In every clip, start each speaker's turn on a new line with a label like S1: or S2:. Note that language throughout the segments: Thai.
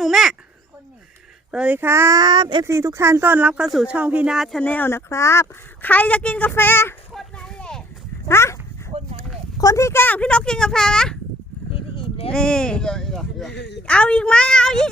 S1: นูแม่สวัสดีครับ FC ทุกท่านต้อนรับเข้าสู่ช่องพี่นาชาแนลนะครับใครจะกินกาแฟคนนั้นแหละฮะคนที่แกล้งพี่นกกินกาแฟไหมนี่เอาอีกไหมเอาอีก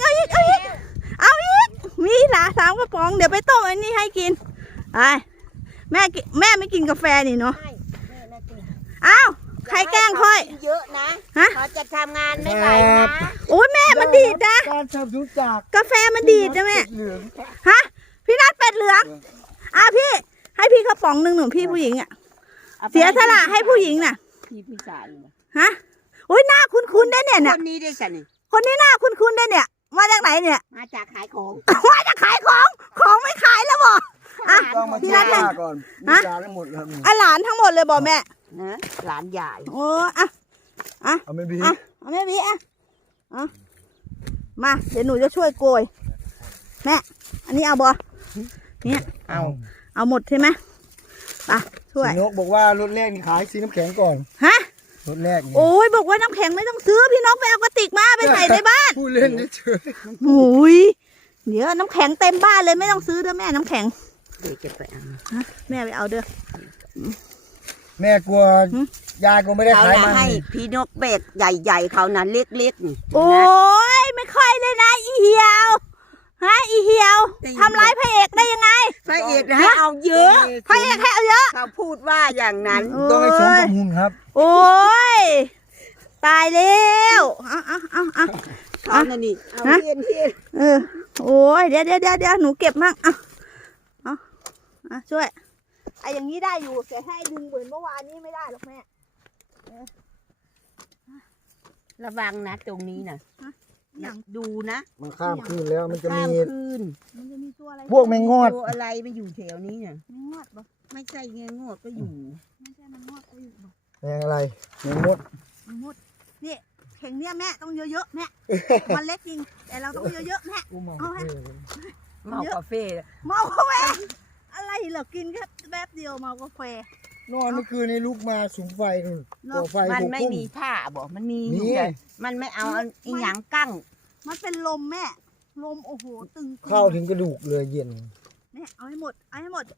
S1: มีหลา3 กระป๋องเดี๋ยวไปต้มอันนี้ให้กินไอ้แม่ไม่กินกาแฟนี่เนาะอ้าวใครแกล้งค่อย
S2: เยอะนะเขาจะทำงานไม่ไหวนะ
S1: โอ้ยแม่มันดีดนะ
S3: การทำทุกจาก
S1: กาแฟมันดีดนะแม่ฮะพี่นัทเป็ดเหลืองพี่ให้พี่กระป๋องหนึ่งพี่ผู้หญิงอ่ะเสียสละให้ผู้หญิงน่ะ
S2: พี่ผู้ชาย
S1: ฮะโอ้ยหน้าคุ้นๆได้เนี่ย
S2: คนนี้ได้สัน
S1: คนนี้หน้าคุ้นๆได้เนี่ยมาจากไหนเนี่ย
S2: มาจากขายของ
S1: มาจากขายของไม่ขายแล้วบ่
S3: พี่นัทเลยก่อนฮะหมดแล้ว
S1: หลานทั้งหมดเลยบ่แม่
S2: หลานใหญ่
S1: โอ้
S3: เอาไม่บี
S1: เอาไม่บีมาเดี๋ยวหนูจะช่วยโกยแม่อันนี้เอาบ่เนี่ยเอาหมดใช่ไหมช่วย
S3: นกบอกว่ารถแรกนี่ขายซื้อน้ำแข็งก่อน
S1: ฮะ
S3: รถแรก
S1: โอ้ยบอกว่าน้ำแข็งไม่ต้องซื้อพี่นกไปเอากระติกมาไปใส่ในบ้าน
S3: พูดเล่นเฉย
S1: โอ้ยเดี๋ยวน้ำแข็งเต็มบ้านเลยไม่ต้องซื้อเด้อแม่น้ำแข็ง
S2: เดี๋ยวจะไปเอา
S1: แม่ไปเอาเด้อ
S3: แม่กลัวยายก็ไม่ได้ขายมัน
S2: ให้พี่นกเบ็ดใหญ่ๆเขานั้นเล็กๆ
S1: โอ้ยไม่ค่อยเลยนะอีเหี่ยวอีเหี่ยวทำร้ายพระเอกได้ยังไง
S2: พระเอกให้เอาเยอะ
S1: พระเอกให้เอาเยอะ
S2: เขาพูดว่าอย่างนั้น
S3: ต้องให้สมกับหุ่นครับ
S1: โอ้ยตายแล้ว
S2: เอานั่นนี่เอาเทียน
S1: โอ้ยเดี๋ยวหนูเก็บมั่งช่วยไอ้อย่างนี้ได้อยู่แต่ให้ดึงเหมือนเมื่อวานนี้ไม่ได้หรอกแม่
S2: ระวังนะตรงนี้นะดูนะ
S3: มันข้ามคืนแล้วมันจะมี
S1: ตัวอะไร
S3: พวกแมงงอด
S2: ตัวอะไรมาอยู่แถวนี้เนี่ย
S1: แมงงอดปะ
S2: ไม่ใช่แมงงอดก็อยู่
S1: ไม่ใช่แมงงอดก็อยู่
S3: แมงอะไรแมงมด
S1: นี่เข่งเนี่ยแม่ต้องเยอะๆแม่มันเล็กจริงแต่เราต้องเยอะๆแม่เอาให้
S2: เมากาแฟ
S1: อะไรเหรอกินแค่แป๊บเดียวเมากาแฟ
S3: นอนเมื่อคืนในลุกมาสุมไฟนู่นก่อไฟ
S2: มันไม่มีผ้าบอกมันมีอยู่แต่มันไม่เอาอีหยังกั้ง
S1: มันเป็นลมแม่ลมโอ้โหตึง
S3: เข้าถึงกระดูกเลยเย็น
S1: แม่เอาให้หมดครับ
S3: เอาให้หมด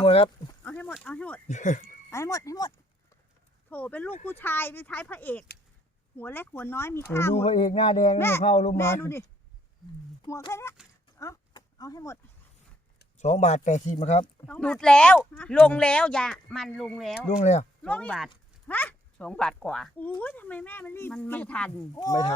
S1: โถเป็นลูกผู้ชายไปใช้พระเอกหัวเล็กหัวน้อยมีค่าหมด
S3: ดูพระเอกหน้าแดงไม่เข้าลูกมา
S1: ดูดิหัวแค่นี้เอาให้หมด
S3: 2.80 บาทครับ
S2: ดูดแล้วลงแล้วยามันลงแล้ว2 บาท
S1: ฮะ
S2: 2 บาทกว่า
S1: โอ้ยทำไมแม่มันรีบ
S2: มันไม่ทัน
S1: โอ้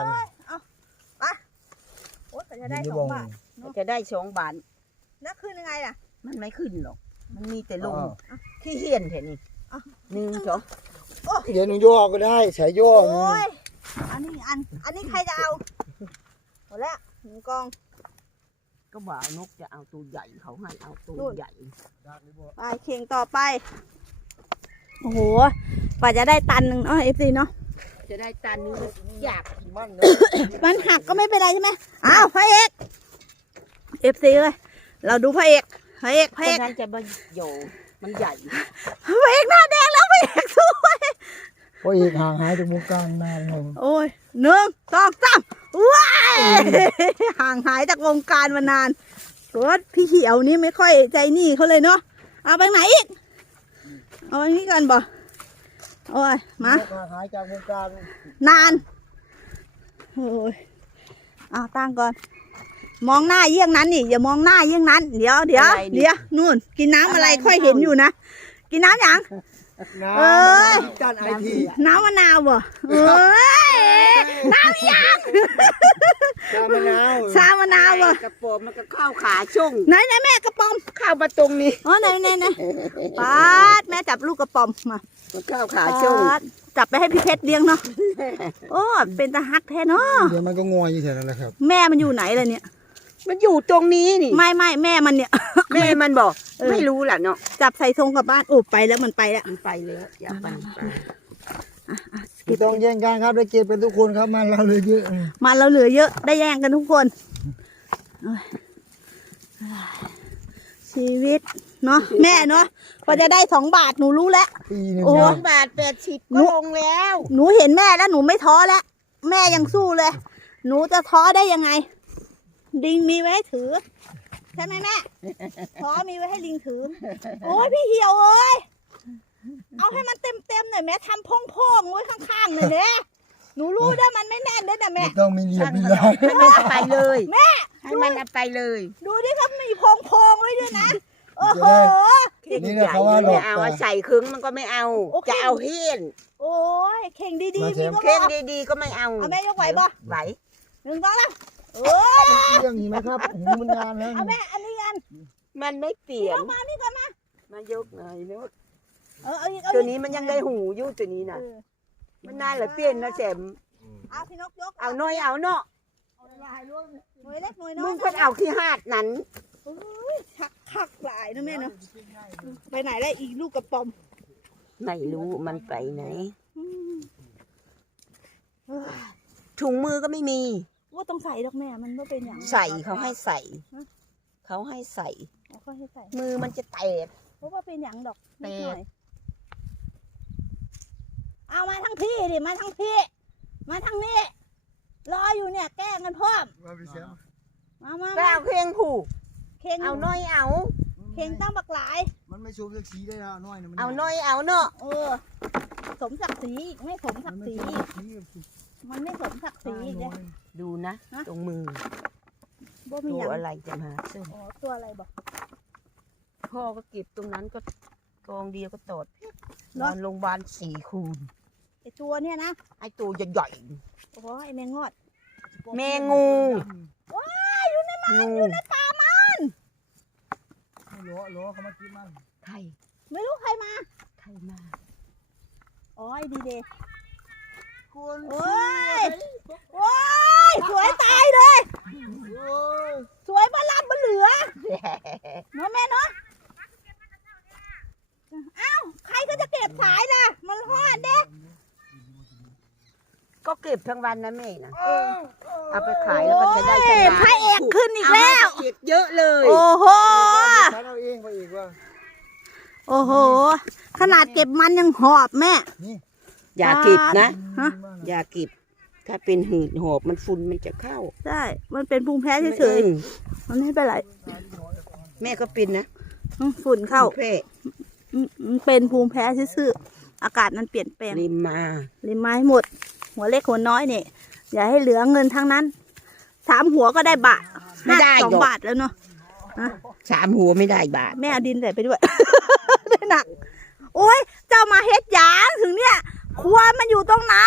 S1: ยจะได้2 บาท
S2: จะได้2 บาท
S1: แล้วขึ้นยังไงล่ะ
S2: มันไม่ขึ้นหรอกมันมีแต่ลงที่เฮียนแค่นี้1 2
S3: เดี๋ยวหนูย่อก็ได้ใช้ย่อ
S1: โอ้ยอันนี้ใครจะเอาหมดแล้ว1 กอง
S2: ก็บอกนกจะเอาตัวใหญ่เขาให้เอาตัวใหญ่
S1: ไปเข่งต่อไปโอ้โหกว่าจะได้ตันหนึ่งเนาะ FC เนาะ
S2: จะได้ตันนึงอยาก
S1: มันหักก็ไม่เป็นไรใช่ไหมอ้าวพระเอก FC เลยเราดูพระเอก
S2: นั้นจะมาโยมันใหญ่
S1: พระเอกหน้าแดงแล้วพระเอกสวย
S3: พระเอกห่างหายจากวงการนานเลย
S1: โอ้ย1 2 3ว้ายห่างหายจากวงการมานานรถพี่เขียวนี่ไม่ค่อยใจนี่เขาเลยเนาะเอาไปไหนอีกเอาอันนี้กันบ่โอ้ยมา
S3: ห่างหายจากวงการ
S1: นานโอ้ยเอาตั้งก่อนมองหน้าเยี่ยงนั้นนี่อย่ามองหน้าเยี่ยงนั้นเดี๋ยวนู่นกินน้ำอะไรค่อยเห็นอยู่นะกินน้ำยัง
S3: จันไอที
S1: น้ำมะนาวบ่น้ำยัง
S3: ชามะ
S1: นาวบ่
S2: กระป๋อมมันก็เข้าขาช่ง
S1: ไหนแม่กระป๋อม
S2: เข้ามาตรงนี้
S1: ไหนป๊าดแม่จับลูกกระป๋อมมา
S2: เข้าขาช่ง
S1: จับไปให้พี่เพชรเลี้ยงเนาะโอ้เป็นตาฮักแท้เนาะ
S3: เดี๋ยวมันก็งอยอยู่แถวนั้นแหละครับ
S1: แม่มันอยู่ไหนล่ะเนี่ย
S2: มันอยู่ตรงนี้นี่
S1: ไม่แม่มันเนี่ย
S2: แม่มันบอกไม่รู้แหละเนาะ
S1: จับใส่ทรงกลับบ้านโอ้ไปแล้วมันไปแล้ว
S2: อย่าไป
S3: ไม่ต้องแย่งกันครับได้เก็บเป็นทุกคนครับมันเราเหลือเยอะ
S1: ได้แย่งกันทุกคนชีวิตเนาะแม่เนาะพอจะได้2 บาทหนูรู้แล้ว
S2: 2 บาท 80ก็ลงแล้ว
S1: หนูเห็นแม่แล้วหนูไม่ท้อแล้วแม่ยังสู้เลยหนูจะท้อได้ยังไงลิงมีไว้ให้ถือใช่ไหมแม่ช้อนมีไว้ให้ลิงถือโอ้ยพี่เหี่ยวเอ้ยเอาให้มันเต็มหน่อยแม่ทำโพ่งๆไว้ข้างๆหน่อยเนี่ยหนูรู้ได้มันไม่แน่นด้วยนะแม่
S3: ไม่ต้องมีเหลี่ยมมีลาย
S2: ให้มันเอาไปเลย
S1: แม่
S2: ให้มันเอาไปเลย
S1: ดูดิครับมีโพงไว้ด้วยนะโอ้โห
S3: นี่นะเขาว่าหล
S2: ไม่
S3: อก
S2: เอา
S3: ตา
S2: ใส่ครึ่งมันก็ไม่เอา
S1: โอเค
S2: จะเอาเฮี้ยน
S1: โอ้ยเข่งดีๆมีก็
S2: เข่ง
S1: บอก
S2: ดีๆก็ไม่เอา
S1: เอาแม่ยกไหวบ่
S2: ไหว
S1: หนึ่งสองแล้วโอ้ย
S3: เรื่องนี้นะครับหูมันงานแล้ว
S1: เอาแม่อันนี้กัน
S2: มันไม่เปลี่ยน
S1: เอามานี่ก่อนมาม
S2: ายกหน่อยเนอะ
S1: เอาอีกเอา
S2: ตัว
S1: อีก
S2: นี้มันยังได้หูอยู่ตัวนี้
S1: เอ
S2: นะ
S1: อ
S2: มันน่าเหลือเปลี่ยนนะแจม
S1: เอาพี่นกยก
S2: เอาน้อยเอาเนาะ
S1: หน่วยเล็กหน่วยน้
S2: มึ
S1: อย
S2: งเพิ่นเอาขี้หาดนั้น
S1: โอ้ยคักหลายนะแม่เนาะไปไหนได้อีกลูกกระป๋อม
S2: ไม่รู้มันไปไหน
S1: อืมเอ้ย
S2: ถุงมือก็ไม่มี
S1: ว่าต้องใส่ดอกแม่มันไม่เป็นอย่าง
S2: ใส่เขาให้ใส่ เขาให้ใส่
S1: เอาก็ให้ใส่
S2: มือมันจะแตก
S1: เพราะว่าเป็นอย่างดอกนิด
S2: แตก
S1: หน่อยเอามาทั้งพี่ดิมาทั้งพี่ มาทั้งนี้รออยู่เนี่ยแกล้งกันพร้อม
S3: มาพี่แซม
S1: มา
S2: ก็เอาเพียงผูก
S1: เข่ง
S2: เอาน้อยเอา
S1: เข่งตั้งบักหลาย
S3: มันไม่ชูเลือกสีได้แล้วน้อยนะมัน
S2: เอาน้อยเอาเนาะ
S1: เออ สมศักดิ์ศรีอีกไม่สมศักดิ์ศรีอีกมันไม่สมศักดิ์ศรีอีกเลย
S2: ดูนะ ตรงมือ
S1: บ่มี
S2: ตั
S1: อย่าง
S2: วอะไรจะมาซึ่ง
S1: อ๋อตัวอะไรบอก
S2: พ่อก็เก็บตรงนั้นก็กองเดียวก็ตอด
S1: เหร
S2: น
S1: อ
S2: อนโรงพยาบาล4 คืน
S1: ไอตัวเนี่ยนะ
S2: ไอ้ตัวใหญ่
S1: โอ้ยไอแมงงอด
S2: ๆแมงงู
S1: ว้ายอยู่ในมัน
S2: งู
S1: อยู่ในป่ามัน
S3: ล้อเขามากินมัน
S2: ใคร
S1: ไม่รู้ใครมา
S2: ใครมา
S1: อ๋อไอดีเดย์
S3: คน
S1: โอ้ยโอ้ยสวยตายเลย สวยบ้าลับบ้าเหลือเนาะแม่เนาะเอ้าใครก็จะเก็บสายล่ะ มันฮอดเด้
S2: ก็เก็บทั้งวันนะแม่นะเอาไปขายแล้วก็จะได้ช
S1: โอ้ย
S2: นะ
S1: พระเอกขึ้นอีกแล้ว
S2: เก็บเยอะเลย
S1: โอ้โห
S3: ฉันเอาเองไปอีกว่า
S1: โอ้โห ขนาดเก็บมันยังหอบแม่
S2: อย่าเก็บนะ
S1: ฮะ
S2: อย่าเก็บ ถ้าเป็นหืดหอบมันฝุ่นมันจะเข้า
S1: ใช่ มันเป็นภูมิแพ้เฉย
S2: อืม
S1: ๆ มันไม่เป็นไร
S2: แม่ก็เป็นนะ
S1: ฝุ่นเข้า
S2: แพร่
S1: มันเป็นภูมิแพ้ซื่อๆอากาศมันเปลี่ยนแปลง
S2: ริมมา
S1: ริมไม้หมด หัวเล็กหัวน้อยเนี่ยอย่าให้เหลือเงินทั้งนั้น 3 หัวก็ได้บาท
S2: ไม่ได้
S1: สอง
S2: หรอก
S1: บาทแล้วเนาะ
S2: 3 หัวไม่ได้บาท
S1: แม่เอาดินใส่ไปด้วย ได้หนัก โอ้ย เจ้ามาเฮ็ดหยางถึงเนี่ย ควรมันอยู่ตรงไหน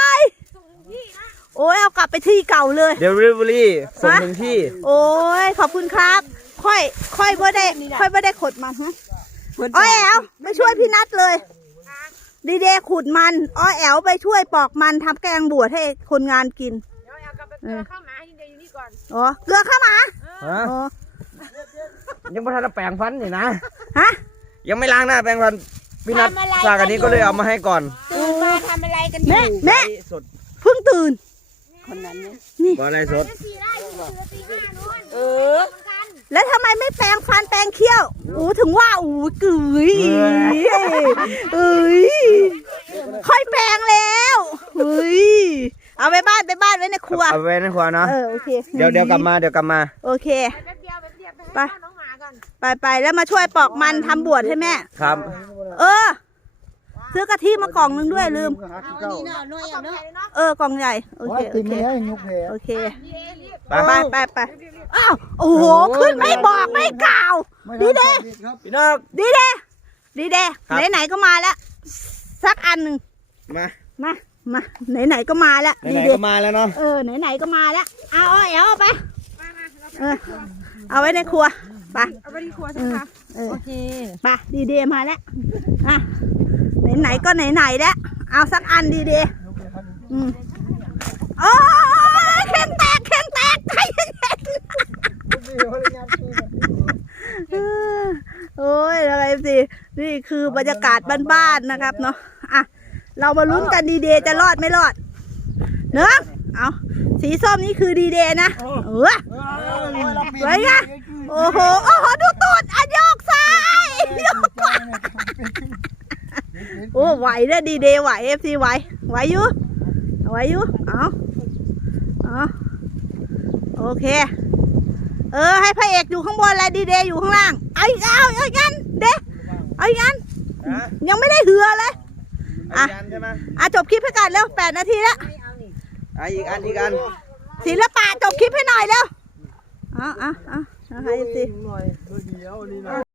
S1: โอ้ย เอากลับไปที่เก่าเลย
S4: เดลิเวอรี่ส่งถึงที่
S1: โอ้ย ขอบคุณครับ ค่อยบ่ได้ขดมันฮะอ้อแอลไปช่วยพี่นัทเลย ดีเดย์ขุดมันอ้อแอลไปช่วยปอกมันทำแกงบวชให้คนงานกินอ๋อเกลือข้าวหมา
S4: ฮะ
S1: อ๋อ
S4: ยังไม่ทันได้แปรงฟันนี่นะ
S1: ฮะ
S4: ยังไม่ล้างหน้าแปรงฟันพี่นัทฝากอันนี้ก็เลยเอามาให้ก่อน
S2: ตื่นมาทำอะไรกันอยู่
S1: แม่
S4: สด
S1: เพิ่งตื่น
S2: คนนั้นเนี่ย
S4: บ่อะไรสด
S2: เออ
S1: แล้วทำไมไม่แปรงฟันแปรงเขี้ยวถึงว่ากึ๋ยเอ้ยค่อยแปรงแล้วเฮ้ยเอาไปบ้านไว้ในครัว
S4: เอาไว้ในครัวเนาะ
S1: โอเค
S4: เดี๋ยวกลับมา
S1: โอเคไปแล้วมาช่วยปอกมันทำบวชให้แม่
S4: ครับ
S1: ซื้อกะทิมากล่องนึงด้วยลืม
S2: เอาอันนี้เนาะน้อยเอาเนาะ
S1: กล่องใหญ่โอ
S3: ว่า
S1: เคโอ
S3: ติด
S1: เค
S3: ไม่ให้ยุกแผล
S1: โอเค
S4: ไป
S1: ไปอ้าวโอ้โหขึ้นไม่บอกไม่กล่าว ดีเด้
S3: ครับ
S4: พี่นัท
S1: ดีเด
S4: ครับ
S1: ไหนๆก็มาแล้วสักอันหนึ่ง มาไหนๆก็มาแล้ว
S4: ไหนๆก็มาแล้วเนาะ
S1: ไหนๆก็มาแล้วเอาเอาไปเอาไว้ในครัวไปเอาไว้ในครัวใช่ไหมคะโอเคไปดีเดมาแล้วอ่ะไหนๆก็ไหนๆแล้วเอาสักอันดีเดโอ้ยแข็งแตกใจเย็นๆโอ้ยอะไรสินี่คือบรรยากาศบ้านๆนะครับเนาะอ่ะเรามาลุ้นกันดีเดจะรอดไม่รอดเนอะเอาสีส้มนี่คือดีเดนะสวยงะโอ้โหดูตูดอ่ะโยกซ้ายโอ้ไหวเด้อดีเดไหวFCไหวอยู่เอาโอเคให้พระเอกอยู่ข้างบนและดีเดย์อยู่ข้างล่างเอาอีกอันเด้เอาอีกอันยังไม่ได้เหือเลยอ่ะ
S4: ใช่ไหม
S1: จบคลิปให้กันเร็ว8 นาทีแล้ว
S4: อีกอัน
S1: ศิลปะจบคลิปให้หน่อยเร็วให้สิ
S3: หน่อยเดี๋ยวนี่นะ